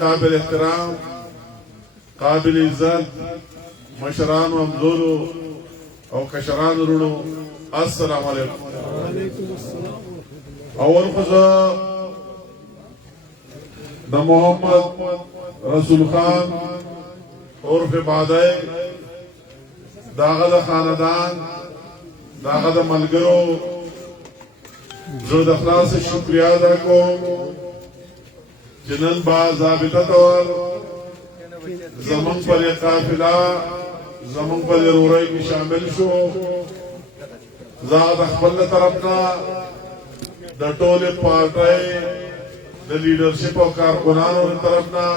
قابل احترام قابل عزت مشران و امزورو او کشران رونو السلام علیکم. اول خزا دا محمد رسول خان عرف بادای داغه دا خاندان داغه دا ملګرو زه د خلاص شکریا ادا کوم چې نن با ضابطه تور زمون پر قافله زمون پر رورای کې شامل شو. زه د خپل طرفنا د ټوله پارټای د لیډرشپ او کارکونانو طرفنا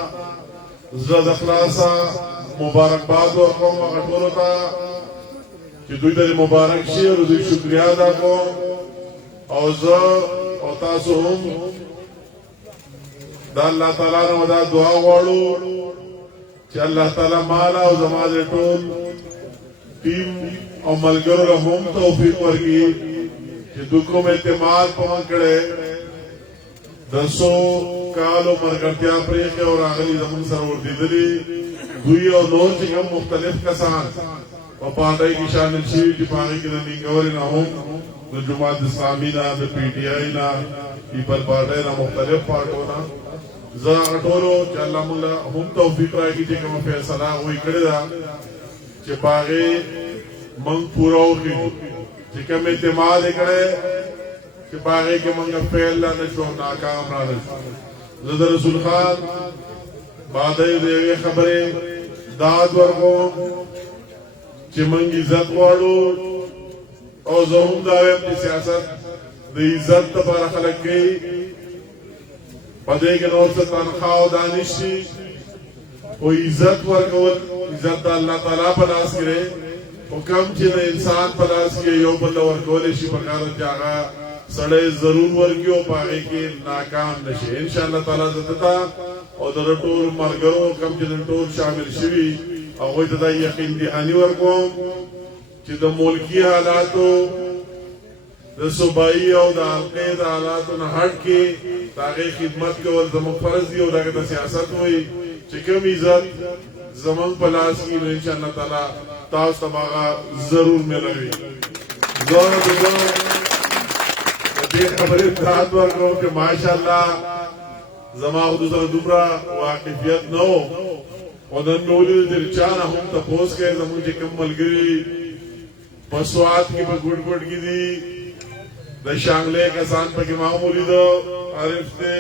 زه د خلاصه مبارکباد ورکوم هغه ټولو ته چې دوی ته مبارک شي او دوی شکریا ادا کوم او زه او تاسو هم دا الله تعالی نو دا دعا غواړو چې الله تعالی مال او زماده ټول ټیم او ملګرو له هم توفیق ورکړي چې دوی کوم اعتماد پوه کړي د سو کالو مرګتیا پرې او راغلي زمون سره ورتېدلي دوی او نور چې کوم مختلف کسان په پاټای کې شامل شي چې پاره کې د نیګوري نه هم د جماعت اسلامي نه د پی ټی آی نه پیپل پارټای نه مختلف پارټونه زه ټولو چې الله موږ هم توفیق راکړي چې کوم فیصله وې کړی دا چې باغې موږ پورا وکړو چې کوم اعتماد کړي چې باغې کې موږ فیل نه شو ناکام راځو. زه رسول خان باندې دې خبره داد ورکو چې موږ عزت غواړو او زه هم دا وایم چې سیاست د عزت لپاره خلک کوي پدې کې نور څه تنخواه او دانش شي او عزت ورکول عزت د الله تعالی په لاس کې دی او کوم چې د انسان په لاس کې یو بل ورکول شي په کار چې هغه سړی ضرور ورګي او پاره کې ناکام نشي ان شاء الله تعالی زدتا او د ټول مرګرو کوم چې د ټول شامل شي او وایي دا یقین دي اني ورکوم چې د ملکی حالاتو د صوبایي او د حلقې د حالاتو نه هټ کې داغه خدمت کول زموږ فرض دی او دغه د سیاست وایي چې کوم عزت زموږ په لاس کې نو ان شاء الله تعالی تاسو ته هغه ضرور ملوي. زه دې خبرې ته ورکوم چې ماشاءالله زما حضور سره دومره واقفیت نه او د نورو د چانه هم تاسو کې زموږ چې کوم ملګری په سواد کې په ګډ ګډ کې دي د شانګلې کسان په کې معمولی دو عارف دې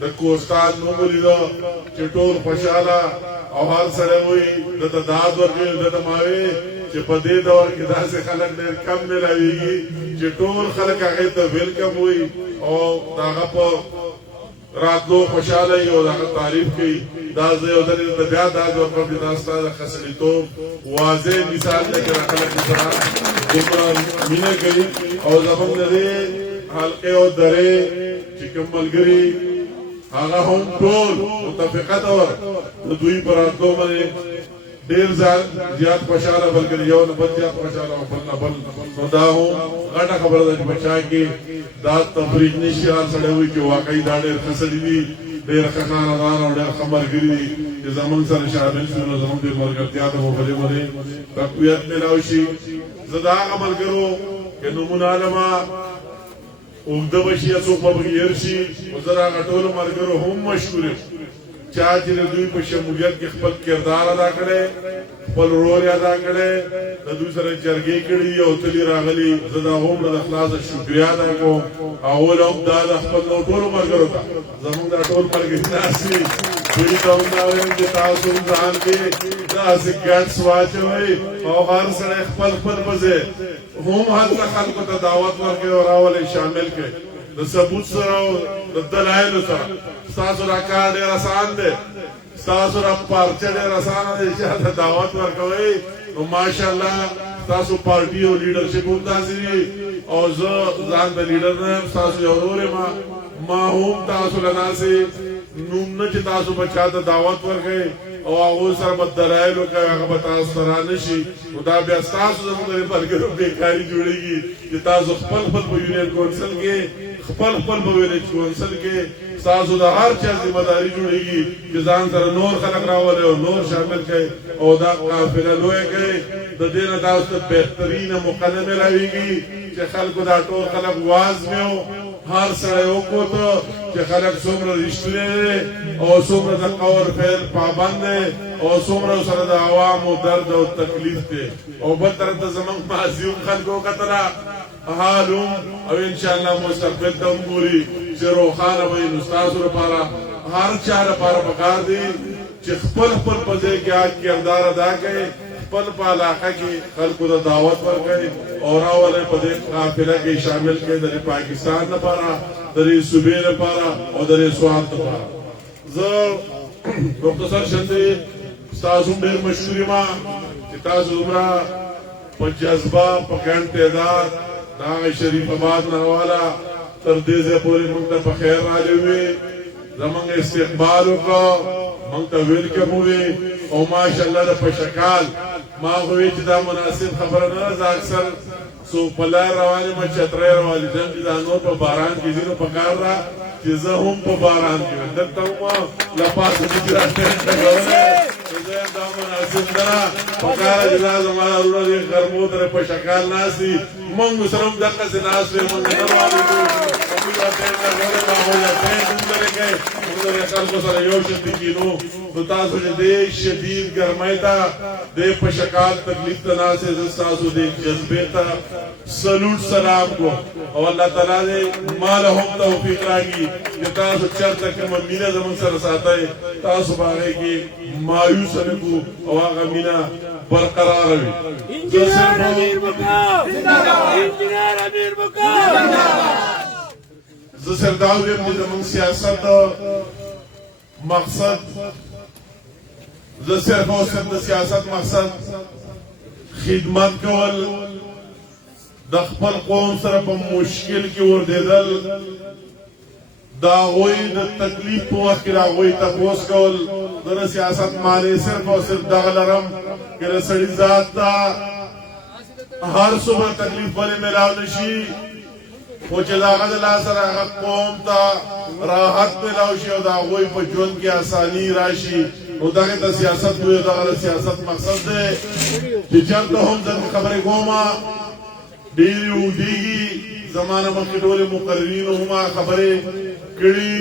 د کوستان معمولی دو چې ټول خوشاله او هر سره وي د تداد ورکړي د تماوي چې په دې دور کې داسې خلک ډېر کم ملایوي چې ټول خلک هغه ته ویلکم وي او داغه په راتلو خوشاله یو دغه تعریف کوي دا زه یو د بیا دا د په داستا د خصلیتوب واضح مثال لکه خلک سره د مینه کوي او زمونږ د حلقه او درې چې کوم ملګري هغه هم ټول متفقه تور د دوی پر راتلو باندې ډیر زیات خوشاله بلکې یو نه بل زیات خوشاله او بل نه بل نو دا هم غټه خبره ده چې بچا کې دا تفریق نشي هر سړی وي چې واقعي دا ډېر خسړي دي ډېر خاندان او ډېر خبرګري دي چې زمونږ سره شامل شول زمونږ د ملګرتیا ته مفرې باندې تقویت ملاوي شي. زه دا عمل ګرو چې نمونه علما اوږده بشي څوک به بغیر شي او زه هغه ټول ملګرو هم مشکور چا چې دوی په شمولیت کې خپل کردار ادا کړي خپل رول ادا کړي د دوی سره جرګې کړي او تلی راغلي زه دا هم د اخلاص شکریا ادا کوم اول هم دا د خپل ټول مرګرو ته زموږ د ټول مرګ ناسي دوی ته هم دا وایم چې تاسو ځان کې داسې ګټس واچوئ او هر سره خپل خپل بځه هم هلته خلکو ته دعوت ورکړي او راولئ شامل کړي د ثبوت سره او د دلایلو سره ستاسو را کار ډېر آسان دی ستاسو را پارچه ډېر آسانه دی چې دعوت ورکوئ نو ماشاءالله ستاسو پارټي او لیډرشپ هم داسې دي او زه ځان د لیډر نه یم ستاسو یو ورور یم ما هم تاسو له ناسې نوم نه چې تاسو بچا ته دعوت ورکوئ او هغه سره به دلایل وکړي هغه به تاسو سره نشي نو دا بیا ستاسو زموږ د ملګرو بېکاري جوړېږي چې تاسو خپل په یونین کونسل کې خپل په ویلج کونسل کې ستاسو د هر چا ذمہ داری جوړیږي چې ځان سره نور خلق راولي او نور شامل کړي او دا قافله لوی کړي د دې نه تاسو ته بهترینه مقدمه راويږي چې خلکو دا ټول خلق واز میو هر سره وکوت چې خلق څومره رښتینی او څومره د قول فعل پابند او څومره سره د عوامو درد او تکلیف دی او بل طرف ته زمونږ معصوم خلکو کتره حالوم او ان شاء الله مستقبل ته وګوري چې روخانه وي نو تاسو لپاره هر چا لپاره پکار دي چې خپل خپل په ځای کې کردار ادا کړي خپل په علاقه کې خلکو ته دعوت ورکړي او راولې په دې قافله کې شامل کړي د پاکستان لپاره د صوبې لپاره او د سواد لپاره زه مختصر شته تاسو ډېر مشهور ما چې تاسو عمره په جذبه په ګڼ تعداد دا شریف آباد نوالا تر دې ځې پورې موږ ته په خیر راځوي زمونږ استقبال وکړو موږ ته ویلکم وي او ماشاءالله د پشکال ما وی چې دا مناسب خبره نه ده اکثر سو په لار روانې ما چترې روانې دم دا نور په باران کې دینو په کار را چې زه هم په باران کې دلته ما لپاسه چې راځي دا مناسب ده په کار چې لازم ما ضروري غرمو تر په شکال ناسي مونږ سره دغه څه ناس وي مونږ نه راوړو خلکو سره یو شي کینو نو تاسو دې شدید ګرمۍ ته د په شکال تکلیف ته ناسه تاسو دې جذبه ته سلوټ سلام کو او الله تعالی دې مالهم توفیق راکړي چې تاسو چرته کوم مینه زمون سره ساتي تاسو باندې کې مایوس نه کو او هغه مینه برقرار وي انجینر امیر بکا انجینر امیر بکا زه سردار یم چې زموږ سیاست مقصد زه صرف او صرف د سیاست مقصد خدمت کول د خپل قوم سره په مشکل کې وردېدل دا هغوی د تکلیف په وخت کې د هغوی تپوس کول د سیاست معنی صرف او صرف دغه لرم که د سړي ذات ته هر څومره تکلیف ولې میلاو نشي خو چې د هغه د لاسه هغه قوم ته راحت میلاو شي او د هغوی په ژوند کې اساني راشي نو دغه د سیاست وي دغه د سیاست مقصد دی چې چېرته هم زه خبرې کوم ډېرې اوږدېږي زمانه مخکې ټولې مقررینو هم خبرې کړي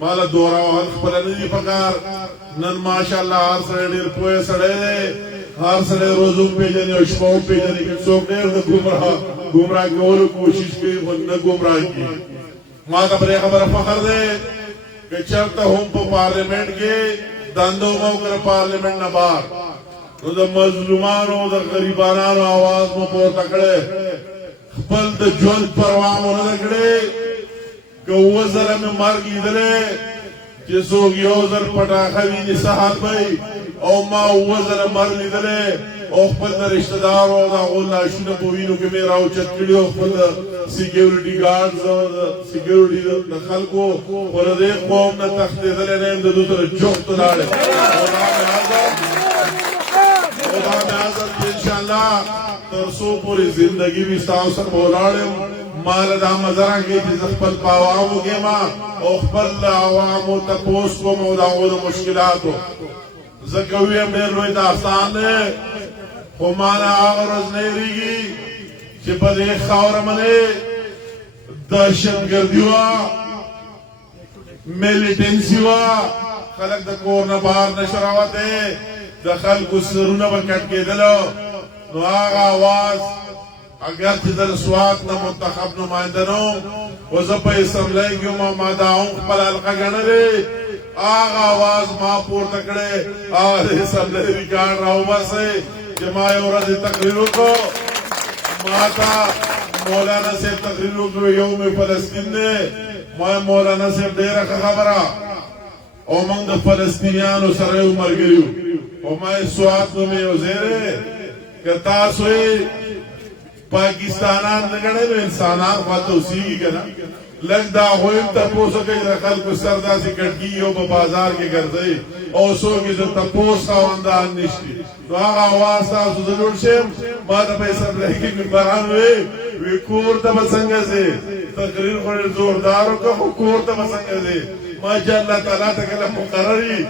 ماله دوره وهل خپله نه دي پکار نن ماشاءالله هر سړی ډېر پوه سړی دی هر سړی روزو پېژني او شپه هم پېژني که څوک ډېر د ګمراه کولو کوشش کوي خو نه ګمراه کړي ما ته پرې خبره فخر دی که چېرته هم په پارلمنټ کې دندو مو کړه پارلمنټ نه بهر نو د مظلومانو د غریبانو आवाज مو پورته کړی خپل د ژوند پروا مو نه کړې که اووه ځله مې مرګ لیدلی چې څوک یو ځل پټاخه ویني صحت وی او ما اووه ځله مرګ لیدلی او خپل د رشته دارو او د هغو لاشونه په وینو کې مې راوچت کړي او خپل د سیکیورټي ګارډز او د سیکیورټي د خلکو خو د دې قوم نه تښتېدلی نه یم د دوی سره جفت ولاړې خدا مې عزت انشاءالله تر څو پورې زندګي وي ستاسو سره به ولاړ یم ماله دا مزره کې چې زه خپل په عوامو کې ما او خپل عوامو تپوس کوم او د هغو د مشکلاتو زه که ویم ډېر لوی داستان دی خو ماله هغه ورځ نه هېرېږي چې په دې خاوره باندې دهشتګردي وه میلیټنسي وه خلک د کور نه بهر نشو راوتی د خلکو سرونه به کټ کېدلو نو هغه آواز اگر چې د سوات نه منتخب نماینده نو و زه په اسمبلی کې وم ما دا هم خپله حلقه ګڼلې هغه آواز ما پورته کړی هغه د اسمبلی ریکارډ راوباسئ چې ما یو ورځ تقریر وکړو ما ته مولانا صاحب تقریر وکړو یوم فلسطین دی ما مولانا صاحب ډېره ښه خبره او موږ د فلسطینیانو سره یو ملګري یو او ما سوات نومې یو ځای دی که تاسو پاکستانان نه ګڼئ نو انسانان خواته اوسېږي که نه لږ د هغوی هم تپوس وکړئ د خلکو سر داسې کټ کېږي او په بازار کې ګرځئ او څوک یې د تپوس خاوندان نشتي نو هغه اواز تاسو زه جوړ شم ما ته په اسمبلی کې ممبران وی کور ته به څنګه ځې تقریر خو زوردار وکړه خو کور ته به څنګه ځې ما چې الله تعالی ته کله مقرر وي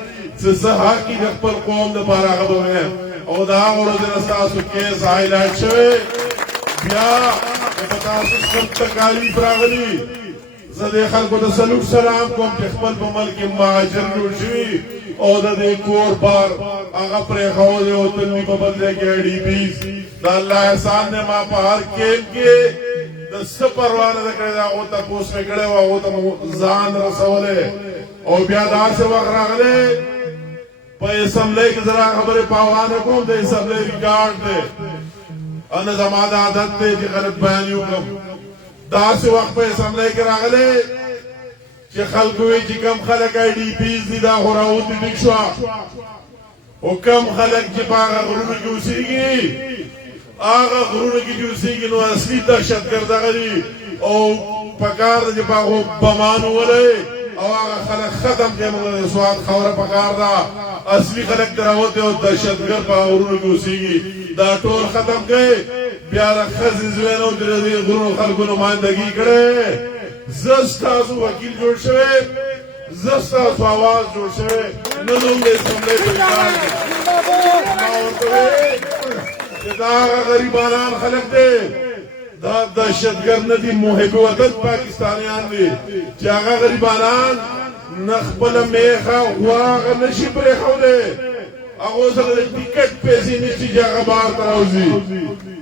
څه څه حق دي د خپل قوم دپاره هغه به وایم او د هغه ورځې نه ستاسو کیس هایلایټ شوی بیا په تاسو خپل تکالیف راغلي زه دې خلکو ته سلوټ سلام کوم چې خپل په ملک کې مهاجر جوړ شوي او د دې کور بار هغه پرېښودی او تللي په بل ځای کې IDPs د الله احسان دی ما په هر کیمپ کې د څه پروا نه ده کړې د هغو تپوس مې کړی و هغو ته ځان رسولی او بیا داسې وخت راغلی په اسمبلی کې زه دا خبرې پاوا نه کوم د اسمبلی ریکارډ دی او نه زما د عادت دی چې غلط بیان یې وکړم داسې وخت په اسمبلی کې راغلی چې خلکو وی چې کم خلک IDPs دي دا خو راوتي ټیک شوه او کم خلک چې په هغه غرونو کې اوسېږي هغه غرونو کې چې اوسېږي نو اصلي دهشتګرد هغه دي او پکار ده چې په هغو بمان وولئ او هغه خلک ختم کړئ موږ د سوات خاوره پکار ده اصلي خلک ترې راوتي او دهشتګرد په هغه غرونو کې اوسېږي دا ټول ختم کړئ بیا د ښځې زوی نه د دې غرونو خلکو نمایندګي کړې زه ستاسو وکیل جوړ شوی زه ستاسو آواز جوړ شوی نه نوم د اسمبلی په ریکارډ دی ما ورته ویل چې دا هغه غریبانان خلک دی دا دهشتګرد نه دي محب وطن پاکستانیان دي چې هغه غریبانان نه خپله میخه غوا هغه نشي پرېښودی هغو سره د ټیکټ پیسې نشي چې هغه بهر ته راوځي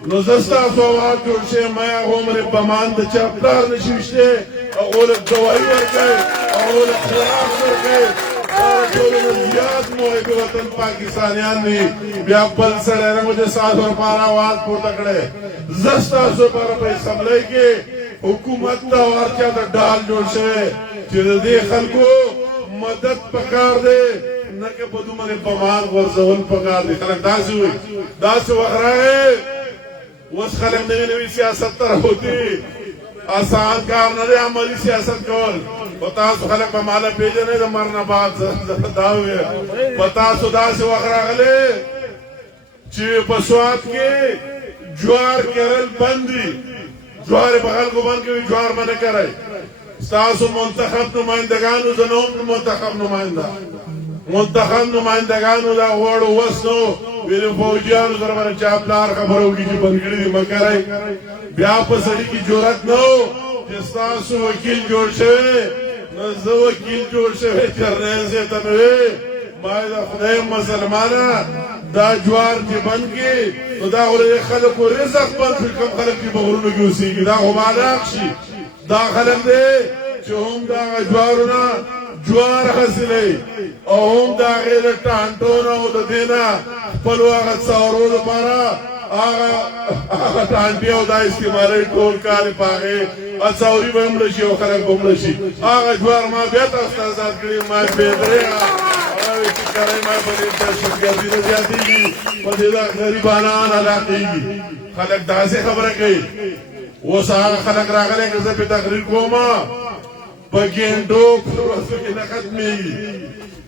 نو زه ستاسو آواز جوړ شوی ما هغه عمر بمان د چا پلار نشي ویشتی هغو له ګواهي ورکوي هغو له خوراک ورکوي دا ټولو نه زیات محب وطن پاکستانیان دي بیا بل سړی نه مو چې ستاسو لپاره آواز پورته کړی زه ستاسو لپاره په اسمبلی کې حکومت ته او هر چا ته ډال جوړ شوی چې د دې خلکو مدد پکار دی نه که په دومره بمان غورځول پکار دی خلک داسې وایي داسې وخت راغی اوس خلک نوي نوي سیاست ته راوځي آسان کار نه دی عملي سیاست کول په تاسو خلک به ماله پېژنئ د مرګ نه بعد دا وویل په تاسو داسې وخت راغلی چې په سوات کې جوار کرل بند دي جوار یې په خلکو بند کوي جوار به نه کرئ ستاسو منتخب نمایندګانو زه نه وم منتخب نمایندګانو دا غوړو وس نو ویلې فوجیانو سره باندې چا پلار خبره وکړي چې بند کړي دي مه کرئ بیا په سړي کې جرأت نه و چې ستاسو وکیل جوړ شوی نو زه وکیل جوړ شوی جرنیل صاحب ته مې ویې ما د خدای مسلمانه دا جوار چې بند کړي نو دا خو د خلکو رزق بند کړي کوم خلک چې په غرونو کې اوسېږي دا خو معلق شي دا خلک دی چې هم د هغه جوارونه جوار حاصلوي او هم د هغې د ټانټو نه او د دې نه خپلو هغه څاورو دپاره هغه ټانټې او دا استعمالوي ټول کال یې په هغې څاوري به هم مړه شي او خلک به مړه شي هغه جوار ما بیا تاسو ته ازاد کړي ما یې بېدرېغه هغه چې کرئ ما په دې دهشتګردي نه زیاتېږي په دې دا غریبانان هلاکېږي خلک داسې خبره کوي اوس هغه خلک راغلی که زه پې تقریر کوم په ګینډو په ورځو کې نه ختمېږي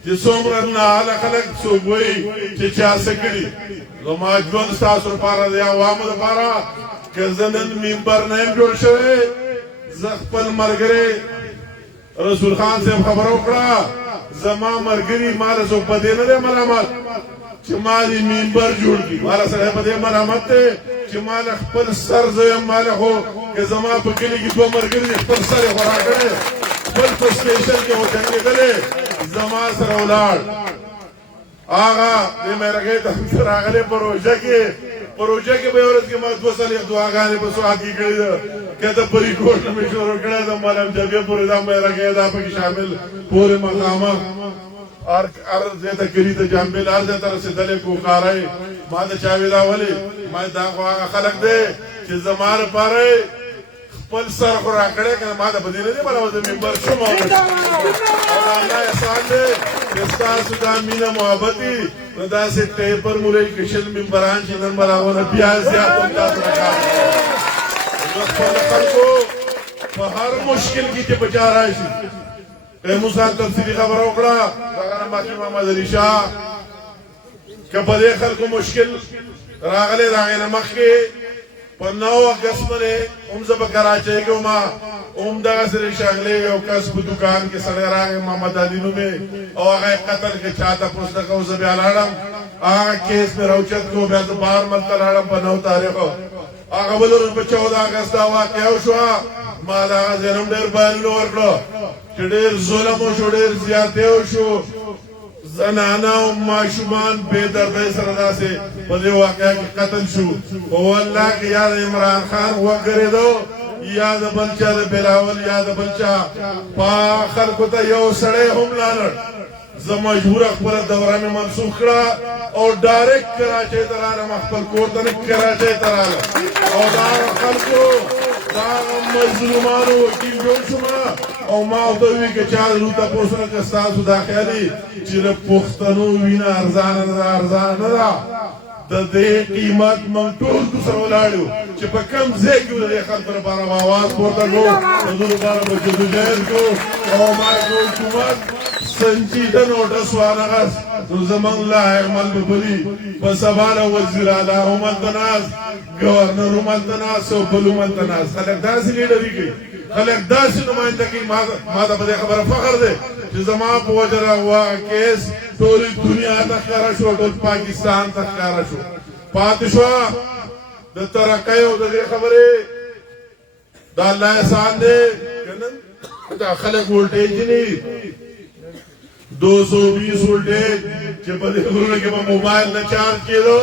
چې څومره ناهله خلک څوک وایي چې چا څه کړي زما ژوند ستاسو لپاره د عوامو لپاره که زه نن منبر نه یم جوړ شوی زه خپل ملګری رسول خان صاحب خبره وکړه زما ملګري ما له څوک په دې نه دی ملامت چې ما دې منبر جوړ کړي ما له سړی په دې ملامت دی چې ما له خپل سر زه یم ما له خو که زما په کلي کې دوه ملګري دي خپل سر یې خورا کړی خپل په سټیشن کې وجنګېدلی زما سره ولاړ هغه دې مرګې ته راغلی په روژه کې به یو ورځ کې ما 2 سالې دعاګانې په سوات کې کړې ده که د فریدکوټ نه مې شروع کړی د ملم جبیه پورې دا مرګې دا پکې شامل پورې مقامه هر ځای ته کلي ته جامبل هر ځای ته رسېدلی کوکاری ما د چا ویلا ولې ما دا خو هغه خلک دی چې زما لپاره خپل سر خو راکړی که ما ته په دې نه دی بله د ممبر شوم او د الله احسان دی چې ستاسو دا مینه محبت دي نو داسې ټیپر مولوي کشل ممبران چې نن به راغونه بیا زیات هم تاسو راکار نو خپلو خلکو په هر مشکل کې چې په چا راشي موږ صاحب تفصیلي خبره وکړه دغه نه مخکې محمد علي شاه که په دې خلکو مشکل راغلی د هغې نه مخکې په 9 اگست باندې هم زه په کراچۍ کې وم هم دغسې ښاغلی یو کس په دکان کې سړی راغی محمد علي نومې او هغه یې قتل کې چا تپوس نه کوو. زه بیا لاړم هغه کیس مې راوچت کړو بیا زه بهر ملک ته لاړم په 9 تاریخ هغه بل ورځ په 14 اگست دا واقعه وشوه. ما د هغه ځای نه هم ډېر بیانونه ورکړه چې ډېر ظلم وشو ډېر زیاتې وشو زنانه او ماشومان بې دردۍ سره داسې په دې واقعه کې قتل شو. والله که یا د عمران خان وګرېدو یا د بل چا د بلاول یا د بل چا په خلکو ته یو سړی هم لاړ زه مجبوره خپله دوره مې منسوخ کړه او ډایرکټ کراچۍ ته رالم خپل کور ته نه کراچۍ ته رالم او د هغه خلکو د هغه مظلومانو وکیل جوړ شوم او ما ورته وویل که چا درو تپوس نه که ستاسو دا خیال دی چې د پښتنو وینه ارزانه نه ده ارزانه نه ده د دې قیمت موږ ټول سره ولاړ یو چې په کوم ځای کې د دې خلکو لپاره به اواز پورته کړو د دوی لپاره به جدوجہد کوو او ما حکومت سنجیده نوټس وانغس نو زمونږ لا عمل به بلي په سبا له وزیر اعلی هم هلته ناست ګورنر هم هلته ناست او بل هم هلته ناست خلک داسې لیډري کوي خلک داسې نماینده کوي ما ته په دې خبره فخر دی چې زما په وجه راغوا کیس ټولې دنیا ته ښکاره شو ټول پاکستان ته ښکاره شو پاتې شوه د ترقۍ او د دې خبرې د الله احسان دی که نه دا خلک وولټیج نه 220 وولټیج چې په دې غرونو کې به موبایل نه چارج کېدو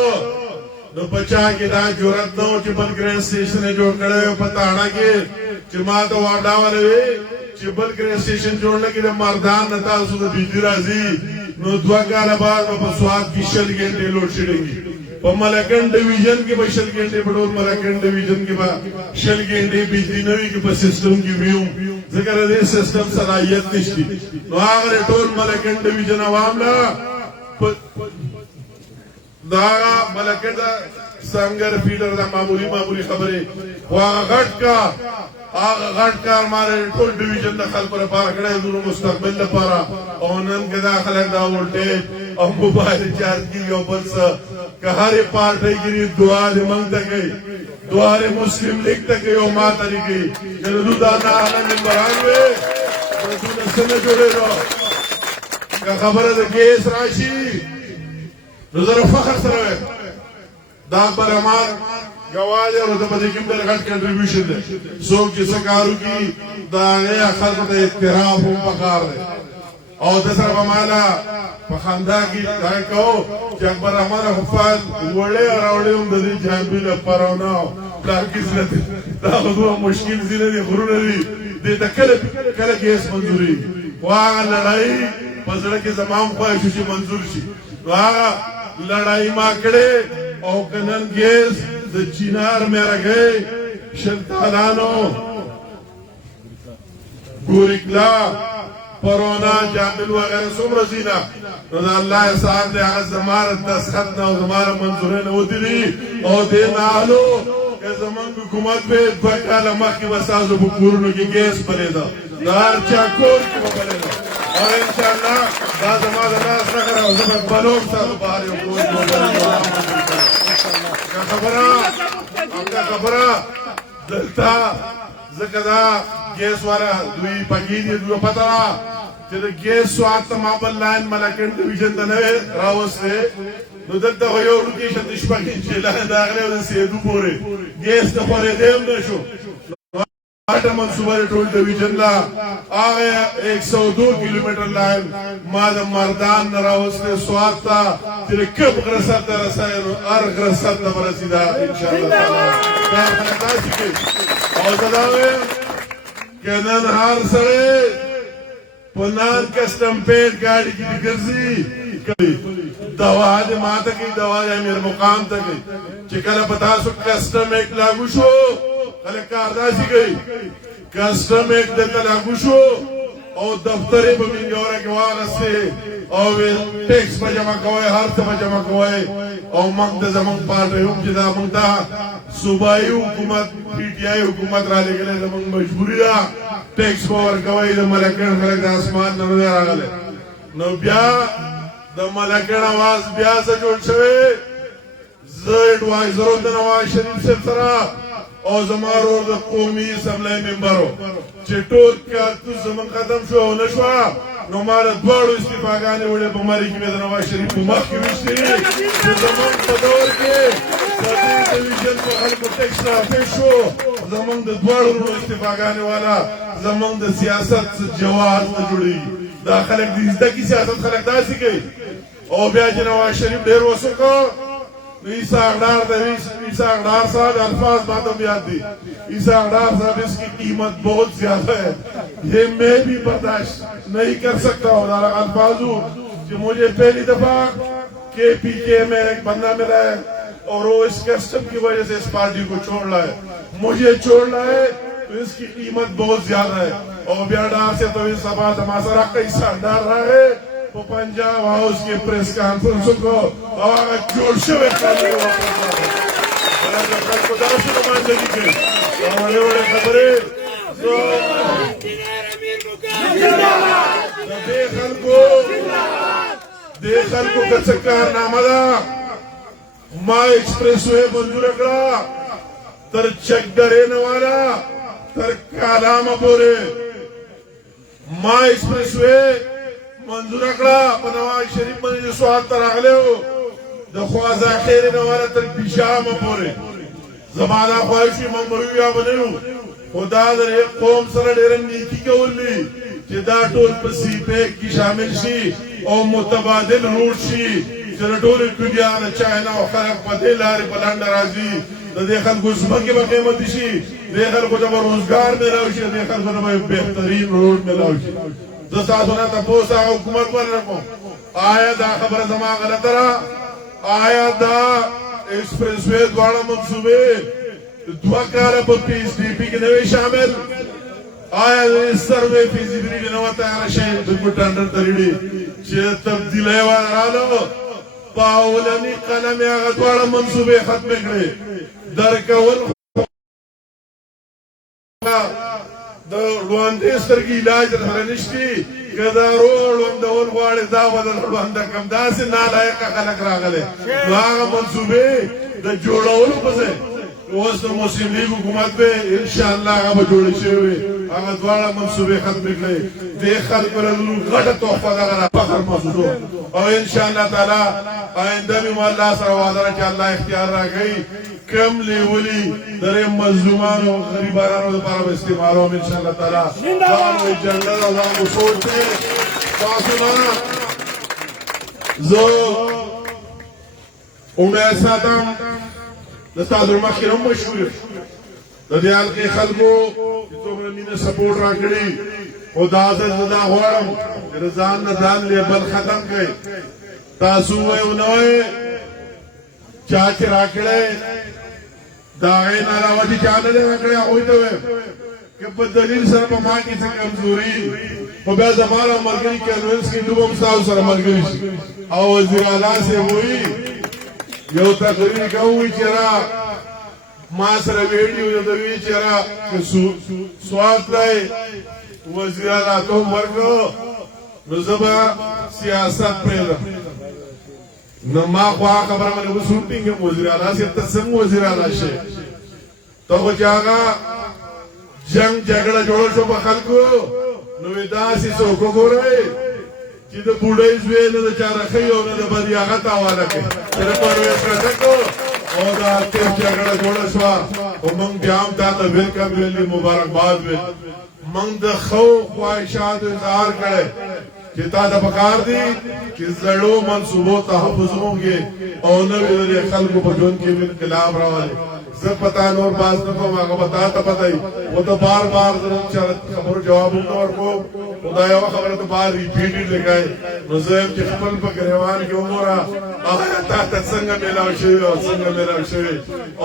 نو په چا کې دا جرأت نه و چې بل ګرین سټیشن یې جوړ کړی و په تاڼه کې چې ما ته واډا ولوي چې بل ګرین سټیشن جوړ نه کړي د مردان نه تاسو د بجلي راځي نو 2 کاله بعد په سوات کې 60 ګنټې لوډ شیډینګ په ملکن ډیویژن کې به 60 ګنټې په ډول ملکن ډیویژن کې به 60 ګنټې بجلي نه وي کې په سیستم کې ویو ځکه د دې سیستم صلاحیت نشته نو هغه ټول ملکن ډیویژن عوام لا دا ملکن دا سنگر فیډر دا معمولی خبره هغه غټ کار ماره ټول ډیویژن د خلکو لپاره کړی د مستقبل لپاره او نن کې دا خلک دا وولټیج او موبایل چارج کېږي او بل څه که هرې پارټۍ ګیري دعا دې موږ ته کوي دعا دې مسلم لیګ ته کوي او ما ته دې کوي چې د دوی دا ناهله ممبران وې د دوی نه څه نه جوړېدو که خبره د کیس راشي نو زه فخر سره وایم دا اکبر امان گواه دی او د په دې کې ډېر غټ کنټریبیوشن دی څوک چې څه کار وکړي د هغې خلکو ته احترام هم پکار دی او د سره به مالا په خندا کې دا کوو چې اکبر رحمان خفال وړې راوړې هم د دې جانبي لپاره نه پلار کې زړه دی دا خو دومره مشکل ځینې دي غرونه دي دې ته کله کیس منظوري خو هغه لړۍ په زړه کې زما هم خواهش و چې منظور شي نو هغه لړۍ ما کړې او که نن کیس د چینار میرګۍ شلتالانو ګورکلا پرونا جامل وغیره څومره زینا نو د الله احسان دی هغه زماره دستخط نه او زماره منظورۍ نه ودري او دې نالو که زمونږ حکومت به 2 کاله مخکې به ستاسو په کورونو کې ګیس بلېده د هر چا کور کې به بلېده او انشاءالله دا زما د لاس نښه او زه به بلوم ستاسو بهر یو کور کې خبره دلته ځکه دا ګیس والا دوی پکې دي دوی پته ده چې د ګیس سوات ته ما بل لاین ملکن ډیویژن ته نه راوستی نو دلته خو یو لوکیشن د شپږ انچې لاین راغلی او د سیدو پورې ګیس ته خورېدی هم نه شو اٹا منصوبہ ټول ډیویژن لا هغه 102 کیلومتر لاین ما د مردان نه راوستی سوات ته چې کب غرسر ته رسایي نو هر غرسر ته به رسېده انشاءالله دا خلک داسې کوي او زه دا وایم که نن هر سړی په نان کسټم پیډ ګاډي کې دې ګرځي دوا دې ماته کوي دوا یې امیر مقام ته کوي چې کله په تاسو کسټم ایکټ لاګو شو خلک کار داسې کوي کسټم ایکټ دلته لاګو شو او دفتر یې به منګوره کې واغستې او ټیکس به جمع کوئ هر څه به جمع کوئ او موږ ته زموږ پارټۍ هم چې دا موږ ته صوبایي حکومت پی ټي آی حکومت را لېږلی زموږ مجبوري ده ټیکس به ورکوئ د ملکن خلک د اسمان نه نه دی راغلی نو بیا د ملکن اواز بیا څه جوړ شوی زه اډوایزر د نواز شریف صاحب سره او زمارو د قومي اسمبلی ممبرو چې ټول کارتوس زمون ختم شو او نشو نو مال دوړو استفاګانې وړي په مری کې د نواز شریف په مخ کې وشتي چې زمون په دور کې د دې ټلویزیون په خلکو ټیکس رافې شو زمون د دوړو استفاګانې والا زمون د سیاست جواز نه جوړي دا خلک د دې سیاست خلک داسې کوي او بیا چې نواز شریف ډېر وسوکو عیسیٰ اقدار صاحب الفاظ باتوں میں آتی عیسیٰ اقدار صاحب اس کی قیمت بہت زیادہ ہے یہ میں بھی برداشت نہیں کر سکتا ہوں الفاظ کہ مجھے پہلی دفعہ کے پی کے میں ایک بندہ ملا ہے اور وہ اس کسٹم کی وجہ سے اس پارٹی کو چھوڑ رہا ہے مجھے چھوڑ رہا ہے تو اس کی قیمت بہت زیادہ ہے اور بیاڈار سے تو اس سبا دماسرہ کا حصہ ڈال رہا ہے وہ پنجاب ہاؤس کے پریس کانفرنس کو آگا جوڑ شوے کرنے کو خدا سے نمائندگی کے بڑے بڑے خبریں دے خلکو کچکار نامدا ما ایکسپریس وے منظور اکڑا تر چک ڈرے نوالا تر کالام پورے ما ایکسپریس وے منظور اکڑا نواز شریف میں جو سوال تراغلے ہو دخوازہ خیر نوالا تر پیشام پورے زمانہ خواہشی ممرویا بنے ہو خدا در ایک قوم سر ڈیرن نیکی کولی چی دا ٹول پسی پیک کی شامل شی او متبادل روٹ شی چی دا ٹول کدیان چاہنا و خلق پدے لاری پلانڈ رازی دا دیکھل کو زمکی با قیمتی شی دیکھل کو جب روزگار ملاو شی دیکھل کو جب بہترین روٹ ملاو شی دستا سنا تا پوسا حکومت پر رکھو آیا دا خبر زمان غلط رہا آیا دا ایکسپریس وے دوارا منصوبے دعا کارا پر پی اس ڈی پی کے نوے شامل آیا دا سروے فیزیبیلیٹی نوہ تیارا شہر بلکو ٹانڈر تریڈی چیز تبدیل ہے وارالو پاولانی قلم آغا دوارا منصوبے ختم کرے درکول دا لواندیستر کی علاج رنشتی کہ دا روڑ وندول غواری دا بدل روانده کم دا سی نالائقا خلق راغلے آغا منصوبے دا جوڑاولو پسے وست مسلم لیگ حکومت پہ انشاءاللہ آغا بجوڑی شوئے آغا دوارا منصوبے ختم کرے دیکھ خلق پر ادلو غٹ توفہ دا غرا فخر محسوس ہو اور انشاءاللہ تعالی آئندہ بھی اللہ سر وعدہ کہ اللہ اختیار را گئی کم لیولی در مظلومان و غریبانان و پارا استعمال ہوں انشاءاللہ تعالی دعوی جنگل اللہ کو سوچتے فاسمانا زو امید ساتم دستاد المخیرم مشہور دیال کے خلقو تو من سپورٹ را کری و دازت زدہ ہوارم رضان ندان لے بل ختم گئے تاسوئے انوئے چاچے را کڑے داغے ناراوٹی چاندے رکھڑے ہوئی دوئے کہ بدلیل سر پا ماں کی سے کمزوری و بے زمانہ مرگری کے انوینس کی دوبم ساو سر مرگری او وزیر آلہ سے ہوئی یو تقریر کا ہوئی چرا ماں سر ویڈیو جدوی چرا کہ سوات لائے وزیر آلہ تو مرگو نزبا سیاست پیدا نما خواہ خبر میں وہ سنتی کہ وزیر اعلیٰ سے تسم وزیر اعلیٰ شے تو وہ چاہا جنگ جگڑا جوڑا شو بخل کو نوی داسی سوکو گو رہے چی دا بوڑے ازوے نا چاہ رکھئی ہو نا بدی آغا تاوالا کے چرا پرویس رکھو اور دا تیس جگڑا جوڑا شوا و منگ بیام تاتا ویلکم ویلی مبارک باد ویل منگ دا خو خواہشات و اظہار کرے چیتا دا پکار دی کہ زڑو منصوبوں تحفظ ہوں گے اور نوی در خلق پر جن کے من خلاف روالے سب پتا نور باز نکو ماں بتا تا پتا ہی وہ تو بار بار ضرور چارت خبر جواب ہوں اور کو خدایہ و خبر تو بار ریپیٹی لگائے نظام کی خبر پر گریوان کی امورا آیا تا سنگا میلاو شوی اور سنگا میلاو شوی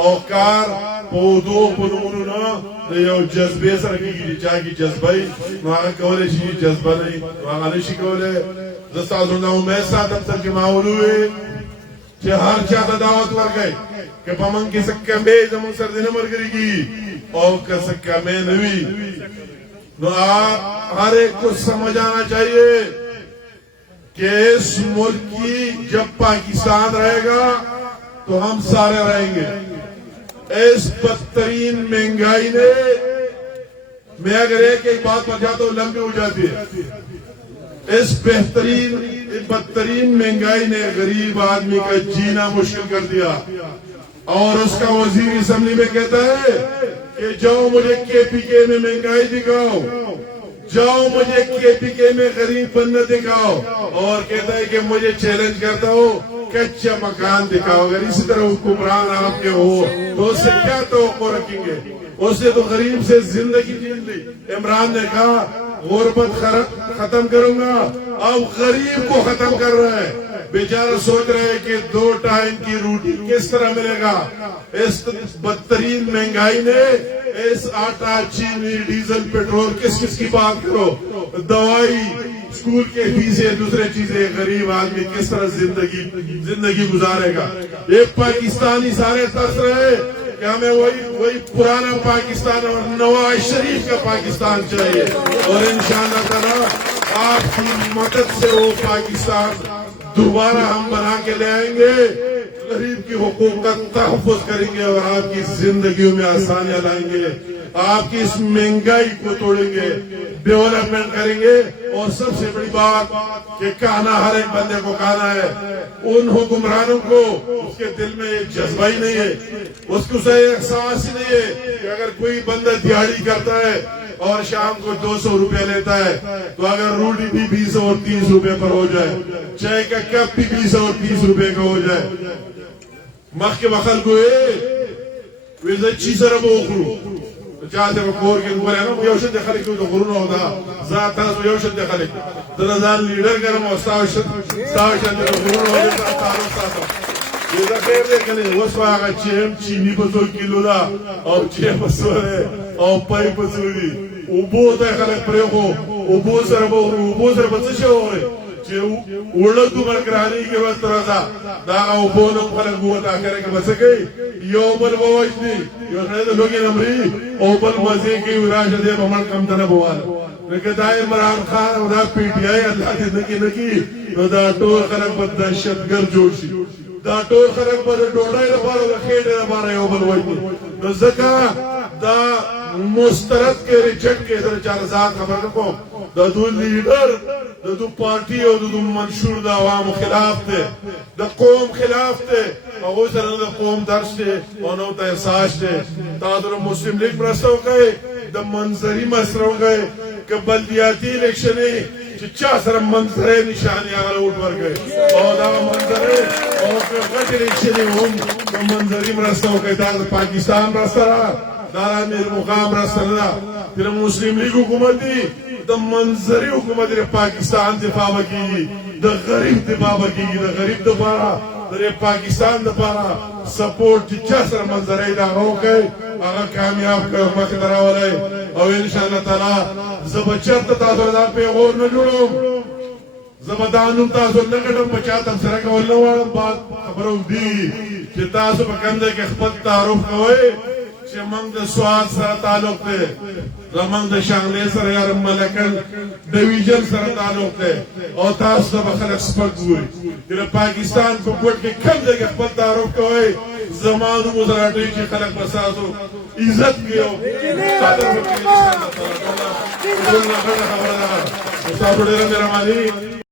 اوکار پودو پودونو نا یو جذبے سر کی چاہ کی جذبائی نواغا کولے شی جذبہ نہیں نواغا نشی کولے دستا زندہ ہوں میں ساتھ سر کی معولوئے کہ ہر چاہتا دعوت ور گئے کہ پمنگ کی سکہ میں زمان سر دینے مرگری کی اور کہ سکہ میں نوی نو آپ ہر ایک کو سمجھانا چاہیے کہ اس ملک کی جب پاکستان رہے گا تو ہم سارے رہیں گے इस बदतरीन महंगाई ने, मैं अगर एक बात पर जाता हूं लंबी हो जाती है। इस बदतरीन महंगाई ने गरीब आदमी का जीना मुश्किल कर दिया। और उसका वजीर असेंबली में कहता है कि जाओ मुझे केपीके में महंगाई दिखाओ, जाओ मुझे केपीके में गरीब बनना दिखाओ। और कहता है कि मुझे चैलेंज करता हो कच्चा मकान दिखाओ। अगर इसी तरह हुक्मरान आपके हो तो उससे क्या तो रखेंगे? उसने तो गरीब से जिंदगी जीन ली। इमरान ने कहा गुर्बत खत्म करूंगा, अब गरीब को खत्म कर रहा है। बेचारा सोच रहे हैं कि 2 टाइम की रोटी किस तरह मिलेगा। इस बदतरीन महंगाई ने इस आटा, चीनी, डीजल, पेट्रोल, किस की बात करो, दवाई, स्कूल के फीसें, दूसरे चीजें, गरीब आदमी किस तरह जिंदगी गुजारेगा। एक पाकिस्तानी सारे तरस रहे कि हमें वही पुराना पाकिस्तान और नवाज शरीफ का पाकिस्तान चाहिए। और इंशाअल्लाह ताला आपकी मदद से वो पाकिस्तान दोबारा हम बना के ले आएंगे, गरीब की हुकूक का तहफ़्फ़ुज़ करेंगे और आपकी जिंदगी में आसानियां लाएंगे, आपकी इस महंगाई को तोड़ेंगे, डेवलपमेंट करेंगे। और सबसे बड़ी बात कि कहना हर एक बंदे को कहना है, उन हुक्मरानों को उसके दिल में एक जज्बा ही नहीं है, उसको सही एहसास ही नहीं है कि अगर कोई बंदा दिहाड़ी करता है और शाम को 200 रुपया लेता है, तो अगर रोटी भी 20 और 30 रुपए पर हो जाए, चाय का कप भी 20 और 30 रुपए का हो जाए, मख के वखल को वे चीजर बोखरू चाहते वो कोर के ऊपर है ना, योशन देखा लेकिन तो गुरु ना होता ज़ाता तो योशन देखा लेकिन तो नज़ार लीडर का ना मस्तावशन तो गुरु ना होता तारों साथ ये तो फिर देखने वो स्वागत चेम चीनी बसो किलो ला और चेम बसो है और पाई बसोरी उबो तो खाले प्रयोग उबो सर बच्चे हो रहे उड़द तुम्हारे करानी के बाद तरह सा दागा उपोनो खाले गुआता करे के बसे गई यो बल बवाजनी यो खाले तो लोग नमरी ओपन मजे की विराज दे बमन कम तना बवाल लेकिन दाए इमरान खान उदा पीटीआई अल्लाह की नकी तो दा टोर खरक बद्दा शतगर जोशी दा टोर खरक बद्दा डोड़ा ही लबार होगा खेड़े लबार यो बल बवाजनी तो जका दा मुस्तरद के रिजेक्ट के इधर 4,000 खबर को दो लीडर दो पार्टी और दो मंशूर दा आवाम खिलाफ थे, द कौम खिलाफ थे और वो सर द कौम दर्श थे और नौ तहसास थे। तादर मुस्लिम लीग प्रस्ताव गए, द मंजरी मसरों गए कि बल्दियाती इलेक्शन चिच्चा सर मंजरे निशानी आगे उठ वर गए और दा मंजरे और फिर गट इलेक्शन हम द मंजरी प्रस्ताव गए तादर पाकिस्तान प्रस्ताव दारा मेरे मुकाम प्रस्ताव फिर मुस्लिम लीग हुकूमती द मंजरी हुकूमत पाकिस्तान दिफा की द गरीब दिफा की द गरीब दोबारा द पाकिस्तान दोबारा सपोर्ट जिच्चा सर मंजरे दा हो गए अगर कामयाब कर मकदरा वाले और इंशाअल्लाह ताला जबरदस्त ताज़ा पे और न जुड़ो जबरदानुम ताज़ो नगड़म बचातम सर का वल्लवाल बात खबरों दी कि ताज़ो बकंदे के खपत तारुफ कोई मंग स्वाद सर ताल्लुक थे, मंग शांगले सर यार मलकन डिवीजन सर ताल्लुक थे और तास सब खलक स्पक हुए कि पाकिस्तान को कोट के कम जगह पर तारुफ कोई जमानु मुजराटी के खलक बसासो इज्जत कियो तादर को मेरा मालिक